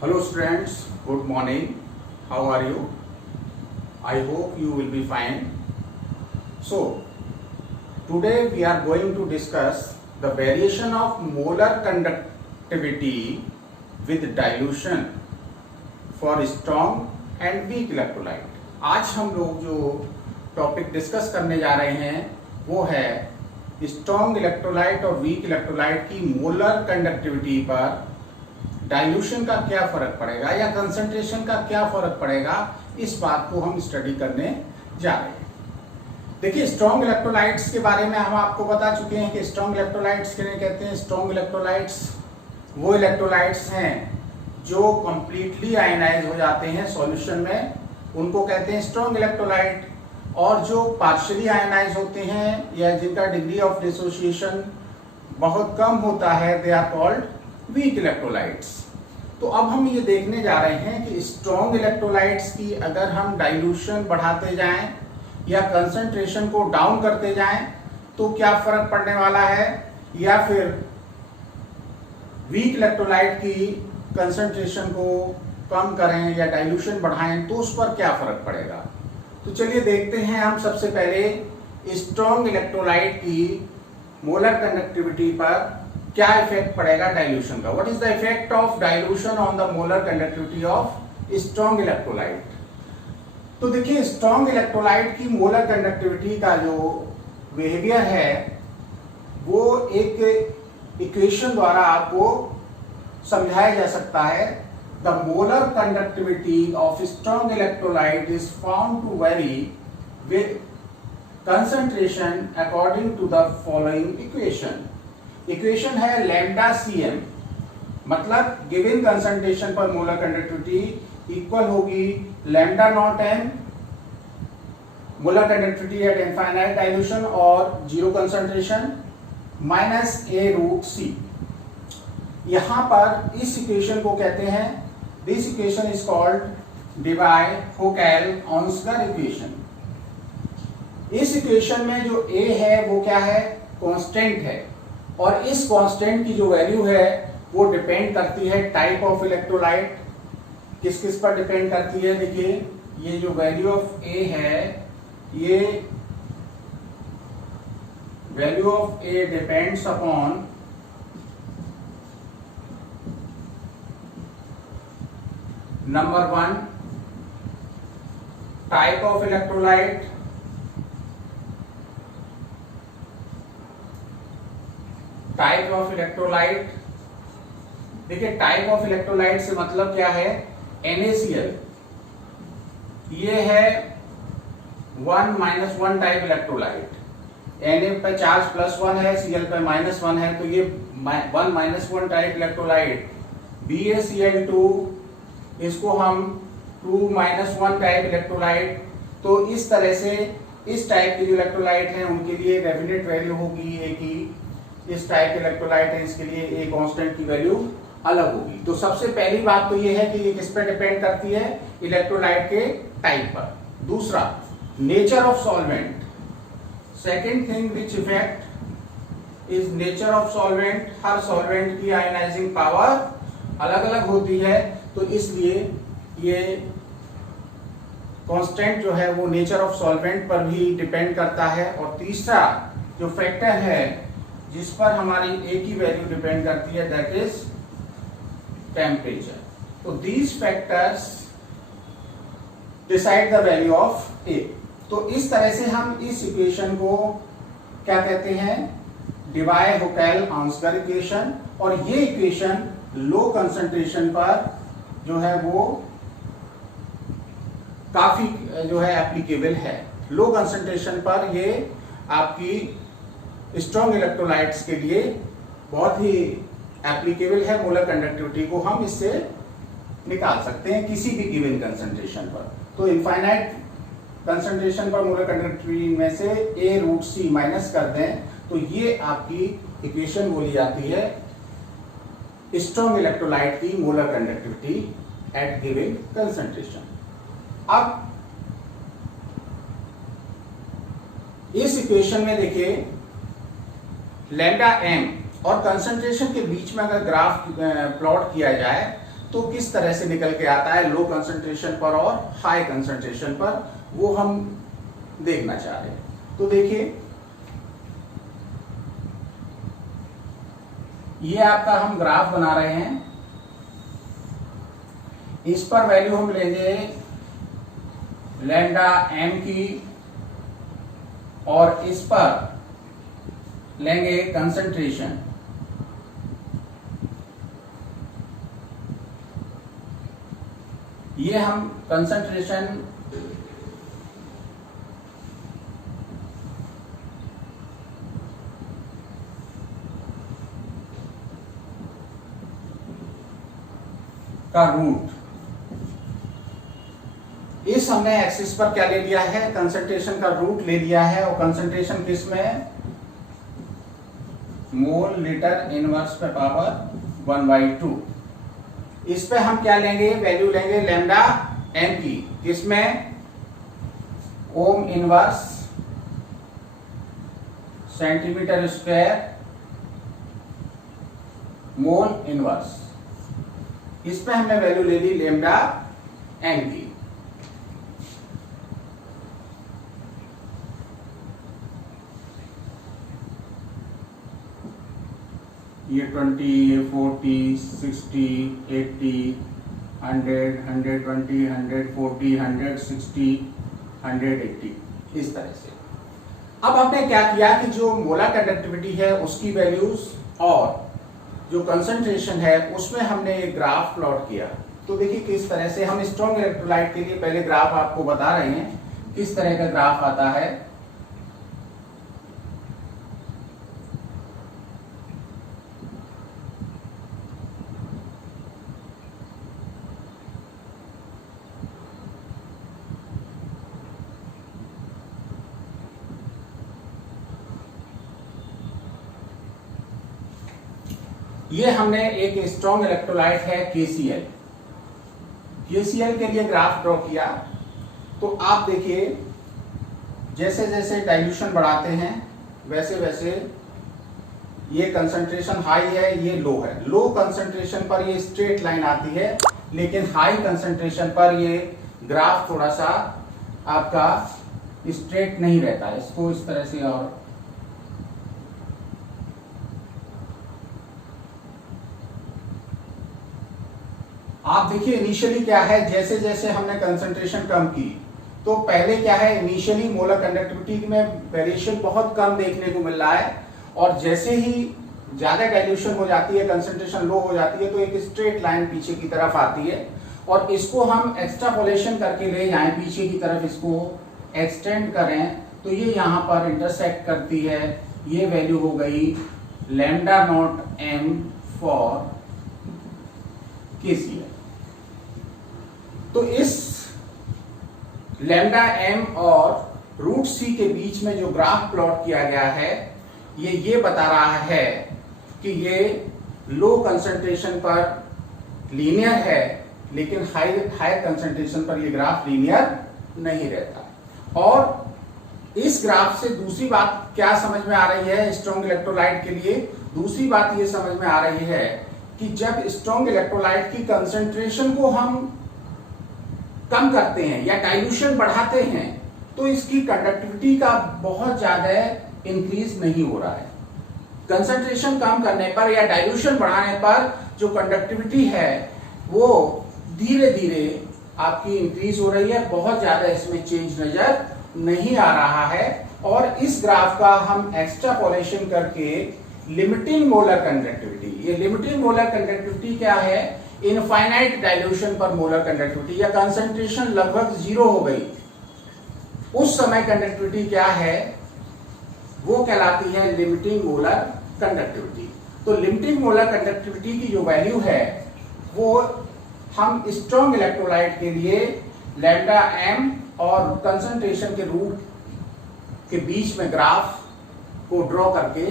Hello students, good morning. How are you? I hope you will be fine. So, today we are going to discuss the variation of molar conductivity with dilution for strong and weak electrolyte. आज हम लोग जो topic discuss करने जा रहे हैं वो है स्ट्रॉन्ग इलेक्ट्रोलाइट और वीक इलेक्ट्रोलाइट की मोलर कंडक्टिविटी पर डाइल्यूशन का क्या फर्क पड़ेगा या कंसंट्रेशन का क्या फर्क पड़ेगा, इस बात को हम स्टडी करने जा रहे हैं। देखिए, स्ट्रॉन्ग इलेक्ट्रोलाइट्स के बारे में हम आपको बता चुके हैं कि स्ट्रॉन्ग इलेक्ट्रोलाइट्स किन्हें कहते हैं। स्ट्रॉन्ग इलेक्ट्रोलाइट्स वो इलेक्ट्रोलाइट्स हैं जो कंप्लीटली आयनाइज हो जाते हैं सॉल्यूशन में, उनको कहते हैं स्ट्रॉन्ग इलेक्ट्रोलाइट। और जो पार्शियली आयनाइज होते हैं या जिनका डिग्री ऑफ डिसोसिएशन बहुत कम होता है, they are called weak electrolytes. तो अब हम ये देखने जा रहे हैं कि स्ट्रॉन्ग इलेक्ट्रोलाइट्स की अगर हम डाइल्यूशन बढ़ाते जाएं या कंसंट्रेशन को डाउन करते जाएं तो क्या फर्क पड़ने वाला है, या फिर वीक इलेक्ट्रोलाइट की कंसंट्रेशन को कम करें या डाइल्यूशन बढ़ाएं तो उस पर क्या फर्क पड़ेगा। तो चलिए देखते हैं हम सबसे पहले स्ट्रॉन्ग इलेक्ट्रोलाइट की मोलर कंडक्टिविटी पर क्या इफेक्ट पड़ेगा डाइल्यूशन का। What is the effect of dilution on the molar conductivity of strong electrolyte. तो देखिए, स्ट्रॉन्ग इलेक्ट्रोलाइट की मोलर कंडक्टिविटी का जो बिहेवियर है वो एक इक्वेशन द्वारा आपको समझाया जा सकता है। The molar conductivity of strong electrolyte is found to vary with concentration according to the following equation. Equation है लैम्डा सीएम, मतलब गिवन कंसंट्रेशन पर मोलर कंडक्टिविटी इक्वल होगी lambda naught M, molar conductivity at infinite dilution और zero concentration, minus A root C. यहां पर इस equation को कहते हैं, this equation is called Debye Hückel Onsager equation. इस इक्वेशन में जो ए है वो क्या है, कांस्टेंट है, और इस कांस्टेंट की जो वैल्यू है वो डिपेंड करती है टाइप ऑफ इलेक्ट्रोलाइट। किस किस पर डिपेंड करती है, देखिए ये जो वैल्यू ऑफ ए है, ये value of A depends upon number 1 type of electrolyte, type of electrolyte. देखिए, टाइप ऑफ इलेक्ट्रोलाइट से मतलब क्या है, NaCl, ये है 1-1 टाइप इलेक्ट्रोलाइट। Na पे चार्ज +1 है, Cl पे -1 है, तो ये 1-1 टाइप इलेक्ट्रोलाइट। BaCl2, इसको हम 2-1 टाइप इलेक्ट्रोलाइट। तो इस तरह से इस टाइप की जो इलेक्ट्रोलाइट है उनके लिए डेफिनेट वैल्यू होगी ए की, इस टाइप के इलेक्ट्रोलाइट है इसके लिए ए कांस्टेंट की वैल्यू अलग होगी। तो सबसे पहली बात तो ये है कि ये किस पे डिपेंड करती है, इलेक्ट्रोलाइट के टाइप पर। दूसरा, nature of solvent. Second thing which effect is nature of solvent. Her solvent की आयनाइजिंग पावर अलग अलग होती है, तो इसलिए ये कांस्टेंट जो है वो नेचर ऑफ सॉल्वेंट पर भी डिपेंड करता है। और तीसरा जो फैक्टर है जिस पर हमारी ए की वैल्यू डिपेंड करती है, दैट इज टेम्परेचर। तो these factors decide the value of A. तो इस तरह से हम इस इक्वेशन को क्या कहते हैं, डिबाय-होकेल-ऑन्सगर इक्वेशन। और ये इक्वेशन लो कंसंट्रेशन पर जो है वो काफी जो है एप्लीकेबल है। लो कंसंट्रेशन पर ये आपकी स्ट्रॉन्ग इलेक्ट्रोलाइट्स के लिए बहुत ही एप्लीकेबल है। मोलर कंडक्टिविटी को हम इससे निकाल सकते हैं किसी भी गिवन कंसंट्रेशन पर। तो इनफाइनाइट कंसंट्रेशन पर मोलर कंडक्टिविटी में से ए रूट सी माइनस कर दें तो ये आपकी इक्वेशन बोली जाती है स्ट्रॉन्ग इलेक्ट्रोलाइट की molar conductivity eight given concentration. अब इस इक्वेशन में देखिए लैम्डा एम और कंसंट्रेशन के बीच में अगर ग्राफ प्लॉट किया जाए तो किस तरह से निकल के आता है लो कंसंट्रेशन पर और हाई कंसंट्रेशन पर, वो हम देखना चाह रहे हैं। तो देखिए ये आपका हम ग्राफ बना रहे हैं, इस पर वैल्यू हम लेंगे लैम्डा एम की और इस पर लेंगे कंसंट्रेशन। ये हम कंसंट्रेशन का रूट, इस हमने एक्सिस पर क्या ले लिया है, कंसंट्रेशन का रूट ले लिया है। और कंसंट्रेशन किस में है, मोल लीटर इनवर्स पे पावर 1/2। इस पे हम क्या लेंगे, वैल्यू लेंगे लैम्डा एम की, किसमें, ohm inverse centimetre square mole inverse. इस पे हमने वैल्यू ले ली लैम्डा एम की। ये 20, 40, 60, 80, 100, 120, 140, 160, 180, इस तरह से। अब हमने क्या किया कि जो मोलर कंडक्टिविटी है उसकी वैल्यूज और जो कंसंट्रेशन है उसमें हमने एक ग्राफ प्लॉट किया। तो देखिए किस तरह से हम स्ट्रॉन्ग इलेक्ट्रोलाइट के लिए पहले ग्राफ आपको बता रहे हैं किस तरह का ग्राफ आता है। ये हमने एक स्ट्रॉन्ग इलेक्ट्रोलाइट है KCl, KCl के लिए ग्राफ ड्रॉ किया। तो आप देखिए जैसे जैसे डाइल्यूशन बढ़ाते हैं वैसे वैसे ये कंसंट्रेशन हाई है, ये लो है। लो कंसंट्रेशन पर ये स्ट्रेट लाइन आती है, लेकिन हाई कंसंट्रेशन पर ये ग्राफ थोड़ा सा आपका स्ट्रेट नहीं रहता है। इसको इस तरह से और आप देखिए इनिशियली क्या है, जैसे जैसे हमने कंसंट्रेशन कम की तो पहले क्या है, इनिशियली मोलर कंडक्टिविटी में वेरिएशन बहुत कम देखने को मिल रहा है, और जैसे ही ज्यादा डाइल्यूशन हो जाती है, कंसंट्रेशन लो हो जाती है, तो एक स्ट्रेट लाइन पीछे की तरफ आती है। और इसको हम एक्सट्रापोलेशन करके ले जाएं पीछे की तरफ, इसको एक्सटेंड करें तो ये यहाँ पर इंटरसेक्ट करती है। ये वैल्यू हो गई lambda naught M for KCl। तो इस लैम्डा एम और रूट सी के बीच में जो ग्राफ प्लॉट किया गया है ये बता रहा है कि ये लो कंसंट्रेशन पर लीनियर है, लेकिन हाई कंसंट्रेशन पर ये ग्राफ लीनियर नहीं रहता। और इस ग्राफ से दूसरी बात क्या समझ में आ रही है स्ट्रॉन्ग इलेक्ट्रोलाइट के लिए, दूसरी बात ये समझ में आ रही है कि जब स्ट्रॉन्ग इलेक्ट्रोलाइट की कंसंट्रेशन को हम कम करते हैं या डाइल्यूशन बढ़ाते हैं तो इसकी कंडक्टिविटी का बहुत ज्यादा इंक्रीज नहीं हो रहा है। कंसंट्रेशन कम करने पर या डाइल्यूशन बढ़ाने पर जो कंडक्टिविटी है वो धीरे धीरे आपकी इंक्रीज हो रही है, बहुत ज्यादा इसमें चेंज नजर नहीं आ रहा है। और इस ग्राफ का हम एक्सट्रापोलेशन करके लिमिटिंग मोलर कंडक्टिविटी, ये लिमिटिंग मोलर कंडक्टिविटी क्या है, इनफाइनाइट डाइल्यूशन पर मोलर कंडक्टिविटी या कंसंट्रेशन लगभग 0 हो गई, उस समय कंडक्टिविटी क्या है, वो कहलाती है लिमिटिंग मोलर कंडक्टिविटी। तो लिमिटिंग मोलर कंडक्टिविटी की जो वैल्यू है वो हम स्ट्रॉन्ग इलेक्ट्रोलाइट के लिए लैम्डा एम और कंसंट्रेशन के रूट के बीच में ग्राफ को ड्रॉ करके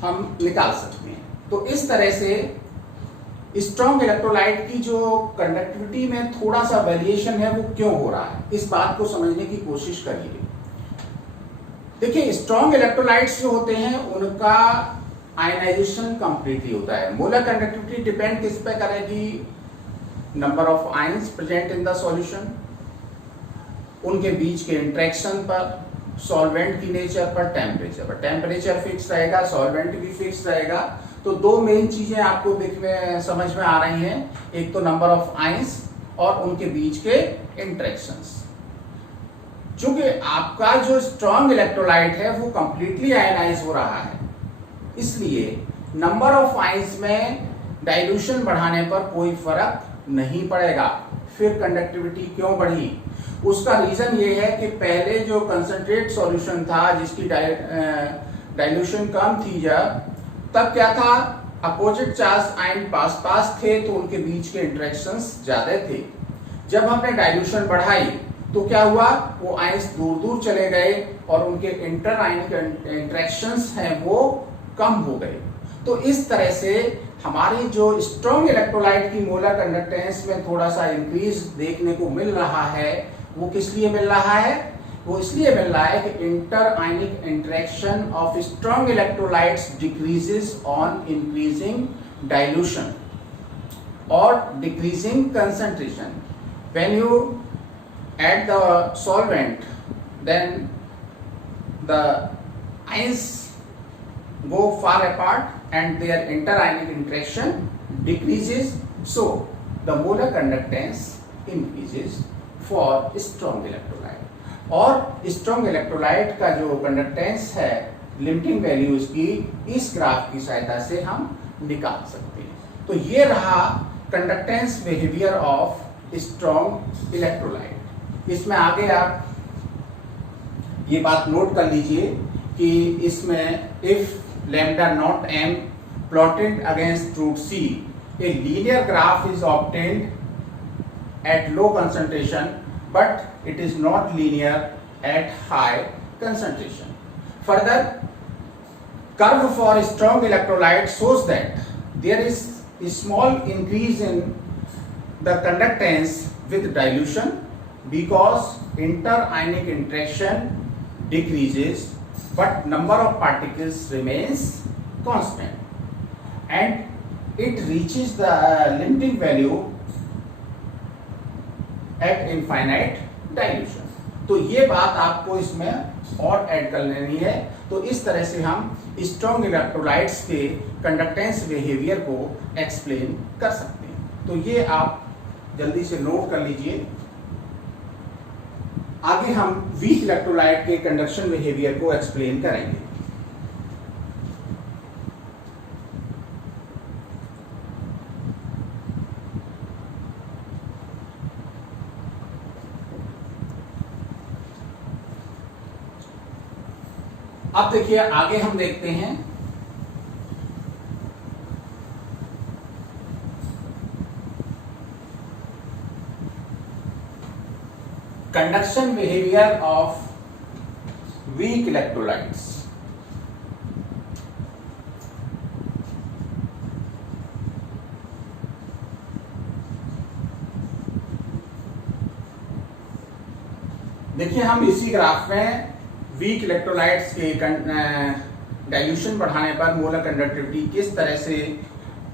हम निकाल सकते हैं। तो इस तरह से स्ट्रॉन्ग इलेक्ट्रोलाइट की जो कंडक्टिविटी में थोड़ा सा वेरिएशन है वो क्यों हो रहा है, इस बात को समझने की कोशिश करिए। देखिए स्ट्रॉन्ग इलेक्ट्रोलाइट्स जो होते हैं उनका आयनाइजेशन कंप्लीटली होता है। मोलर कंडक्टिविटी डिपेंड किस पे करेगी? Number of ions present in the solution, उनके बीच के इंटरेक्शन पर, सॉल्वेंट की नेचर पर, टेम्परेचर पर। टेम्परेचर फिक्स रहेगा, सॉल्वेंट भी फिक्स रहेगा। तो दो मेन चीजें आपको समझ में आ रही हैं, एक तो नंबर ऑफ आयंस और उनके बीच के इंटरेक्शंस। चूंकि आपका जो स्ट्रॉन्ग इलेक्ट्रोलाइट है वो कंप्लीटली आयनाइज हो रहा है, इसलिए नंबर ऑफ आयंस में डाइल्यूशन बढ़ाने पर कोई फर्क नहीं पड़ेगा। फिर कंडक्टिविटी क्यों बढ़ी? उसका रीजन ये है कि पहले जो कंसंट्रेट सॉल्यूशन था जिसकी डाइल्यूशन कम थी, तब क्या था, अपोजिट चार्ज आयन पास पास थे तो उनके बीच के इंटरेक्शंस ज्यादा थे। जब हमने डाइल्यूशन बढ़ाई तो क्या हुआ, वो आयंस दूर दूर चले गए और उनके इंटर आयनिक इंटरेक्शंस हैं वो कम हो गए। तो इस तरह से हमारी जो स्ट्रॉन्ग इलेक्ट्रोलाइट की मोलर कंडक्टेंस में थोड़ा सा इंक्रीज देखने को मिल रहा है। वो किस लिए मिल रहा है? वो इसलिए मिल रहा है कि inter ionic interaction of strong electrolytes decreases on increasing dilution और decreasing concentration. When you add the solvent, then the ions go far apart and their interionic interaction decreases, so the molar conductance increases for strong electrolyte। और strong electrolyte का जो conductance है, limiting value इसकी इस graph की सहायता से हम निकाल सकते हैं। तो ये रहा conductance behavior of strong electrolyte। इसमें आगे आप ये बात नोट कर लीजिए कि इसमें if lambda naught M plotted against root C, a linear graph is obtained at low concentration but it is not linear at high concentration. Further, curve for strong electrolyte shows that there is a small increase in the conductance with dilution because interionic interaction decreases but number of particles remains constant and it reaches the limiting value at infinite dilution। तो ये बात आपको इसमें और add कर लेनी है। तो इस तरह से हम स्ट्रॉन्ग इलेक्ट्रोलाइट्स के कंडक्टेंस बिहेवियर को एक्सप्लेन कर सकते हैं। तो ये आप जल्दी से नोट कर लीजिए। आगे हम वीक इलेक्ट्रोलाइट के कंडक्शन बिहेवियर को एक्सप्लेन करेंगे। अब देखिए आगे हम देखते हैं conduction behavior of weak electrolytes। देखिए हम इसी ग्राफ में वीक इलेक्ट्रोलाइट्स के डाइल्यूशन बढ़ाने पर मोलर कंडक्टिविटी किस तरह से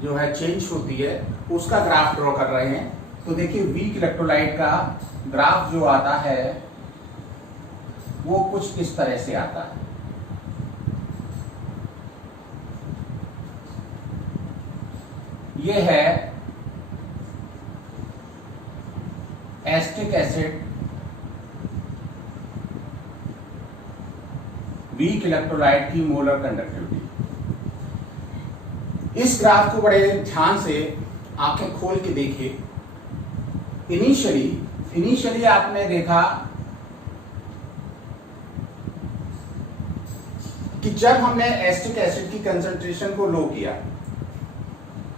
जो है चेंज होती है उसका ग्राफ ड्रॉ कर रहे हैं। तो देखिए वीक इलेक्ट्रोलाइट का ग्राफ जो आता है वो कुछ इस तरह से आता है। ये है एसिटिक एसिड वीक इलेक्ट्रोलाइट की मोलर कंडक्टिविटी। इस ग्राफ को बड़े ध्यान से आंखें खोल के देखिए। इनिशियली आपने देखा कि जब हमने एसिटिक एसिड की कंसंट्रेशन को लो किया,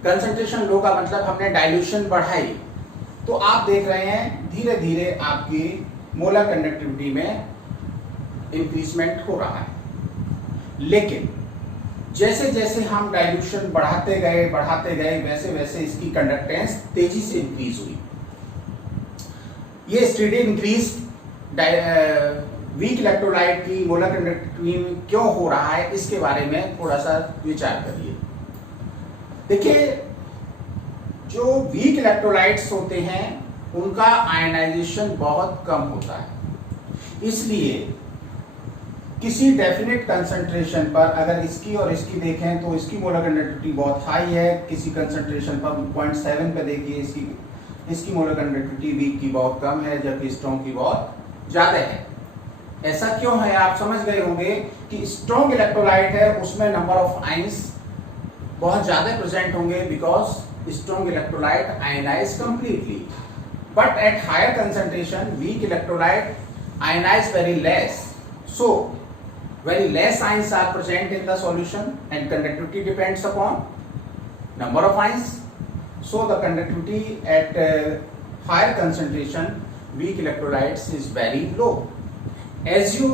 कंसंट्रेशन लो का मतलब हमने डाइल्यूशन बढ़ाई, तो आप देख रहे हैं धीरे धीरे आपकी मोलर कंडक्टिविटी में इंक्रीजमेंट हो रहा है। लेकिन जैसे जैसे हम डाइल्यूशन बढ़ाते गए वैसे वैसे इसकी कंडक्टेंस तेजी से इंक्रीज हुई। ये स्टेडी इंक्रीज वीक इलेक्ट्रोलाइट की मोलर कंडक्टिविटी में क्यों हो रहा है, इसके बारे में थोड़ा सा विचार करिए। देखिए, जो वीक इलेक्ट्रोलाइट्स होते हैं उनका आयनाइजेशन बहुत कम होता है, इसलिए किसी डेफिनेट कंसंट्रेशन पर अगर इसकी और इसकी देखें तो इसकी मोलर कंडक्टिविटी बहुत हाई है, किसी कंसंट्रेशन पर 0.7 पे देखिए इसकी मोलर कंडक्टिविटी वीक की बहुत कम है, जबकि स्ट्रॉन्ग की बहुत ज्यादा है। ऐसा क्यों है, आप समझ गए होंगे कि स्ट्रॉन्ग इलेक्ट्रोलाइट है उसमें नंबर ऑफ आयंस बहुत ज्यादा प्रेजेंट होंगे, because strong electrolyte ionise completely, but at higher concentration weak electrolyte ionise very less, so very less ions are present in the solution and conductivity depends upon number of ions, so the conductivity at higher concentration weak electrolytes is very low. As you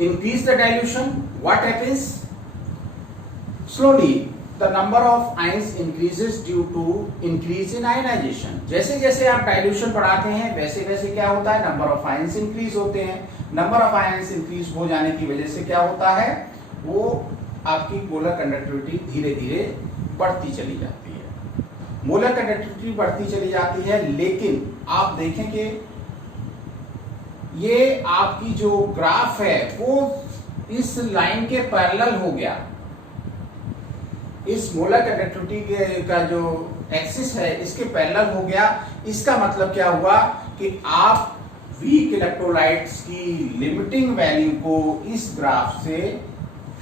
increase the dilution, what happens? Slowly the number of ions increases due to increase in ionization. जैसे जैसे आप dilution बढ़ाते हैं वैसे वैसे क्या होता है, नंबर ऑफ आयंस इंक्रीज होते हैं। नंबर ऑफ आयंस इंक्रीज हो जाने की वजह से क्या होता है, वो आपकी मोलर कंडक्टिविटी धीरे धीरे बढ़ती चली जाती है। मोलर कंडक्टिविटी बढ़ती चली जाती है, लेकिन आप देखें कि ये आपकी जो ग्राफ है वो इस लाइन के पैरेलल हो गया। इस मोलर कंडक्टिविटी का जो एक्सिस है इसके पैरेलल हो गया। इसका मतलब क्या हुआ कि आप वीक इलेक्ट्रोलाइट्स की लिमिटिंग वैल्यू को इस ग्राफ से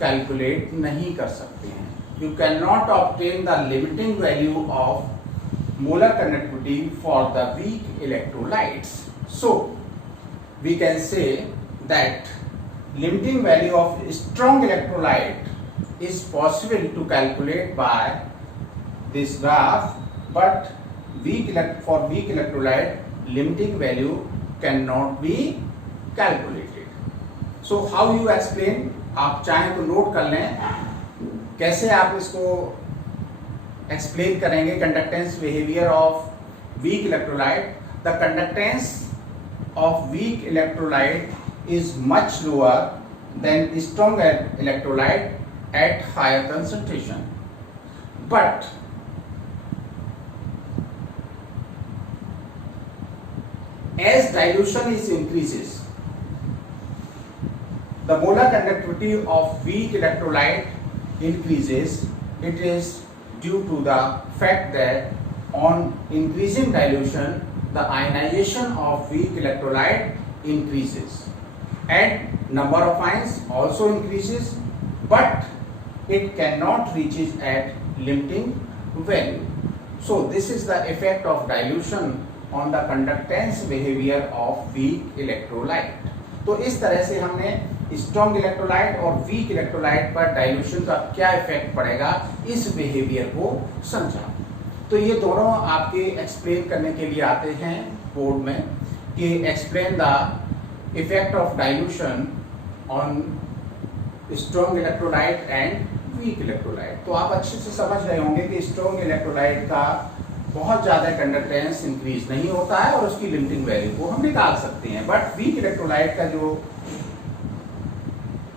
कैलकुलेट नहीं कर सकते हैं। You can not obtain the limiting value of molar conductivity for the weak electrolytes. So we can say that limiting value of strong electrolyte is possible to calculate by this graph, but for weak electrolyte limiting value cannot be calculated. So how you explain? आप चाहें तो note कर लें कैसे आप इसको explain करेंगे। Conductance behaviour of weak electrolyte, the conductance of weak electrolyte is much lower than strong electrolyte at higher concentration, but as dilution is increases, the molar conductivity of weak electrolyte increases. It is due to the fact that on increasing dilution the ionization of weak electrolyte increases and number of ions also increases, but it cannot reaches at limiting value. So this is the effect of dilution on the conductance behavior of weak electrolyte. तो इस तरह से हमने strong electrolyte और weak electrolyte पर dilution का क्या effect पड़ेगा इस बिहेवियर को समझा। तो ये दोनों आपके एक्सप्लेन करने के लिए आते हैं बोर्ड में कि explain the effect of dilution on strong electrolyte and weak electrolyte. तो आप अच्छे से समझ रहे होंगे कि स्ट्रॉन्ग इलेक्ट्रोलाइट का बहुत ज़्यादा कंडक्टेंस इंक्रीज नहीं होता है और उसकी लिमिटिंग वैल्यू को हम निकाल सकते हैं, बट वीक इलेक्ट्रोलाइट का जो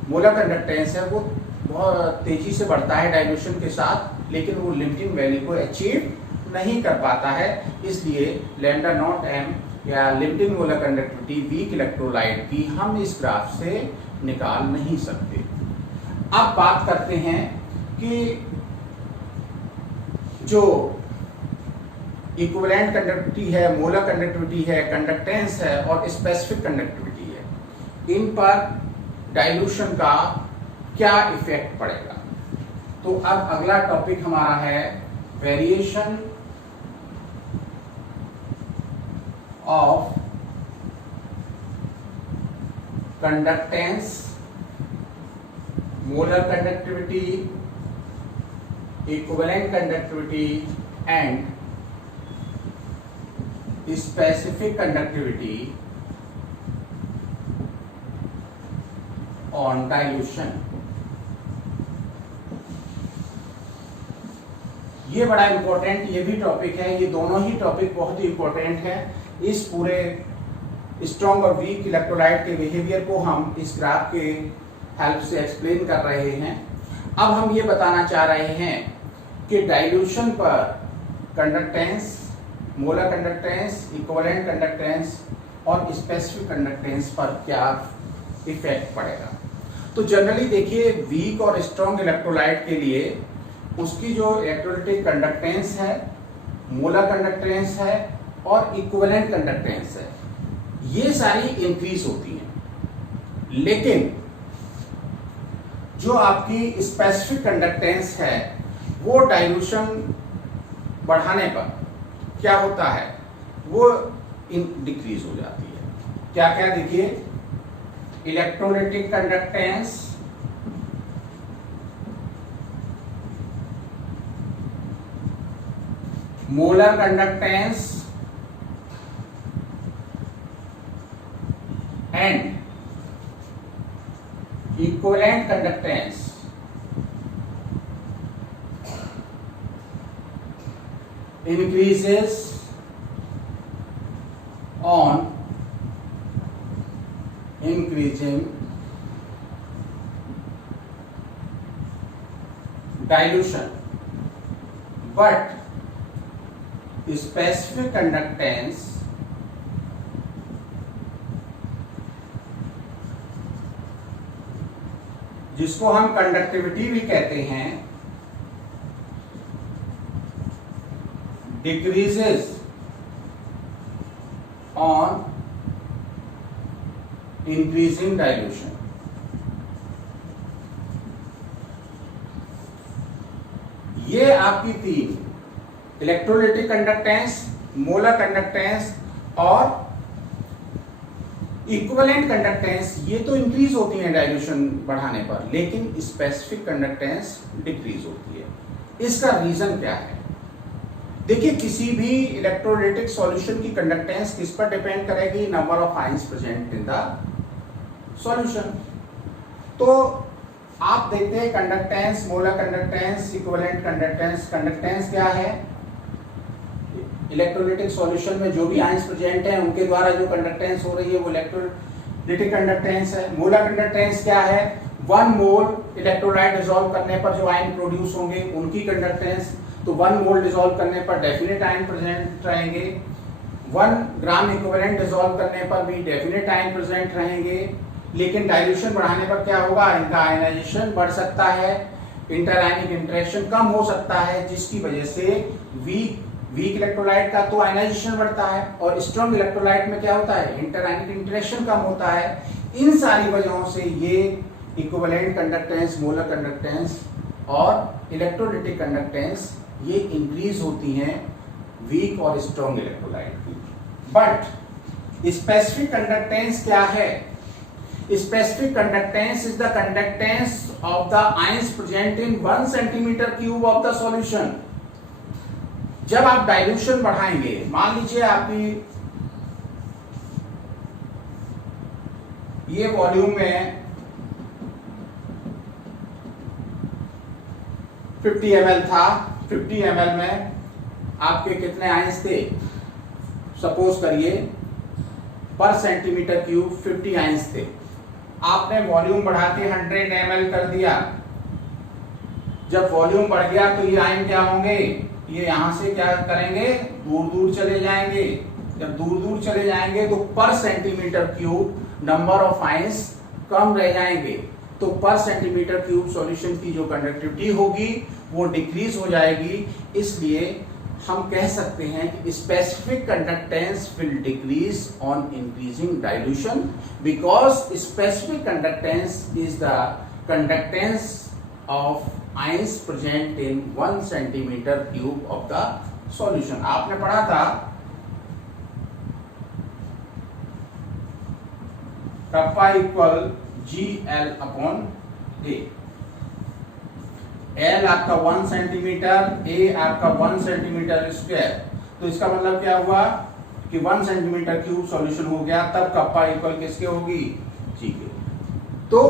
मोलर कंडक्टेंस है वो बहुत तेजी से बढ़ता है डाइल्यूशन के साथ, लेकिन वो लिमिटिंग वैल्यू को अचीव नहीं कर पाता है। इसलिए लैम्डा नॉट एम या limiting molar conductivity weak electrolyte की हम इस ग्राफ से निकाल नहीं सकते। अब बात करते हैं कि जो इक्विवेलेंट कंडक्टिविटी है, मोलर कंडक्टिविटी है, कंडक्टेंस है और स्पेसिफिक कंडक्टिविटी है, इन पर डाइल्यूशन का क्या इफेक्ट पड़ेगा। तो अब अगला टॉपिक हमारा है variation of conductance, molar conductivity, equivalent conductivity and specific conductivity on dilution. ये बड़ा इंपॉर्टेंट ये भी टॉपिक है, ये दोनों ही टॉपिक बहुत ही इंपॉर्टेंट है इस पूरे स्ट्रॉन्ग और वीक इलेक्ट्रोलाइट के बिहेवियर को हम इस ग्राफ के हेल्प से एक्सप्लेन कर रहे हैं। अब हम ये बताना चाह रहे हैं कि डाइल्यूशन पर conductance, molar conductance, equivalent conductance और स्पेसिफिक कंडक्टेंस पर क्या इफेक्ट पड़ेगा। तो जनरली देखिए वीक और स्ट्रॉन्ग इलेक्ट्रोलाइट के लिए उसकी जो इलेक्ट्रोलाइटिक कंडक्टेंस है, मोलर कंडक्टेंस है और इक्विवेलेंट कंडक्टेंस है, ये सारी इंक्रीज होती हैं। लेकिन जो आपकी स्पेसिफिक कंडक्टेंस है वो डाइल्यूशन बढ़ाने पर क्या होता है, वो डिक्रीज हो जाती है। क्या क्या देखिए, electrolytic conductance, molar conductance and equivalent conductance increases on increasing dilution, but specific conductance जिसको हम कंडक्टिविटी भी कहते हैं, decreases on increasing dilution. ये आपकी तीन इलेक्ट्रोलाइटिक कंडक्टेंस, मोलर कंडक्टेंस और इक्विवेलेंट कंडक्टेंस, ये तो इंक्रीज होती है डाइल्यूशन बढ़ाने पर, लेकिन स्पेसिफिक कंडक्टेंस डिक्रीज होती है। इसका रीजन क्या है? देखिए किसी भी इलेक्ट्रोलाइटिक सॉल्यूशन की कंडक्टेंस किस पर डिपेंड करेगी? Number of ions present in the solution. तो आप देखते हैं conductance, molar conductance, equivalent conductance. Conductance क्या है? इलेक्ट्रोलाइटिक सॉल्यूशन में जो भी आयंस प्रेजेंट हैं उनके द्वारा जो कंडक्टेंस हो रही है वो इलेक्ट्रोलाइटिक कंडक्टेंस है। मोलर कंडक्टेंस क्या है? 1 मोल इलेक्ट्रोलाइट डिसॉल्व करने पर जो आयन प्रोड्यूस होंगे उनकी कंडक्टेंस। तो 1 मोल डिसॉल्व करने पर डेफिनेट आयन प्रेजेंट रहेंगे, 1 ग्राम इक्विवेलेंट डिसॉल्व करने पर भी डेफिनेट आयन प्रेजेंट रहेंगे। लेकिन डाइल्यूशन बढ़ाने पर क्या होगा? इनका आयनाइजेशन बढ़ सकता है, इंटरआयनिक इंटरेक्शन कम हो सकता है, जिसकी वजह से वीक इलेक्ट्रोलाइट का तो आयनाइजेशन बढ़ता है और स्ट्रॉन्ग इलेक्ट्रोलाइट में क्या होता है? इंटरआयनिक इंटरेक्शन कम होता है। इन सारी वजहों से ये इक्विवेलेंट कंडक्टेंस, मोलर कंडक्टेंस और इलेक्ट्रोलाइटिक कंडक्टेंस ये इंक्रीज होती हैं वीक और स्ट्रॉन्ग इलेक्ट्रोलाइट की। बट स्पेसिफिक कंडक्टेंस क्या है? Specific conductance is the conductance of the ions present in 1 centimetre cube of the solution. जब आप डाइल्यूशन बढ़ाएंगे, मान लीजिए आपकी ये वॉल्यूम में 50 ml था, 50 ml में आपके कितने आयंस थे? सपोज करिए पर सेंटीमीटर क्यूब 50 आयंस थे। आपने वॉल्यूम बढ़ा के 100 ml कर दिया। जब वॉल्यूम बढ़ गया तो ये आयन क्या होंगे? ये यहां से क्या करेंगे? दूर दूर चले जाएंगे। जब दूर दूर चले जाएंगे तो पर centimetre cube number of ions कम रह जाएंगे। तो पर सेंटीमीटर क्यूब सॉल्यूशन की जो कंडक्टिविटी होगी वो डिक्रीज हो जाएगी। इसलिए हम कह सकते हैं कि specific conductance will decrease on increasing dilution, because specific conductance is the conductance of ions present in 1 centimetre cube of the solution. आपने पढ़ा था kappa equal GL upon A। L आपका 1 सेंटीमीटर, A आपका 1 सेंटीमीटर स्क्वायर। तो इसका मतलब क्या हुआ कि 1 सेंटीमीटर क्यूब सॉल्यूशन हो गया, तब कप्पा इक्वल किसके होगी? G के। तो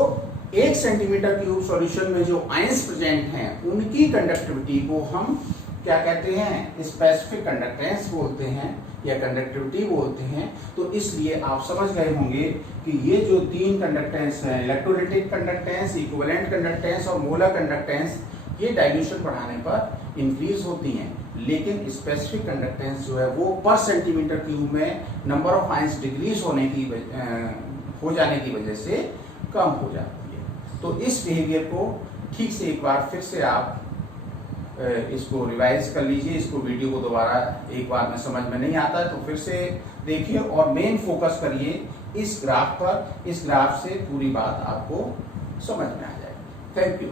1 सेंटीमीटर क्यूब सॉल्यूशन में जो आयंस प्रेजेंट हैं उनकी कंडक्टिविटी को हम क्या कहते हैं, स्पेसिफिक कंडक्टेंस बोलते हैं या कंडक्टिविटी बोलते हैं। तो इसलिए आप समझ गए होंगे कि ये जो तीन कंडक्टेंस हैं, इलेक्ट्रोलाइटिक कंडक्टेंस, इक्विवेलेंट कंडक्टेंस और मोलर कंडक्टेंस, ये डाइल्यूशन बढ़ाने पर इंक्रीज होती हैं, लेकिन स्पेसिफिक कंडक्टेंस जो है वो पर सेंटीमीटर क्यूब में नंबर ऑफ आयंस डिक्रीज हो जाने की वजह से कम हो जाती है। तो इस बिहेवियर को ठीक से एक बार फिर से आप इसको रिवाइज कर लीजिए। इसको वीडियो को दोबारा एक बार में समझ में नहीं आता है तो फिर से देखिए और मेन फोकस करिए इस ग्राफ पर। इस ग्राफ से पूरी बात आपको समझ में आ जाएगी। Thank you.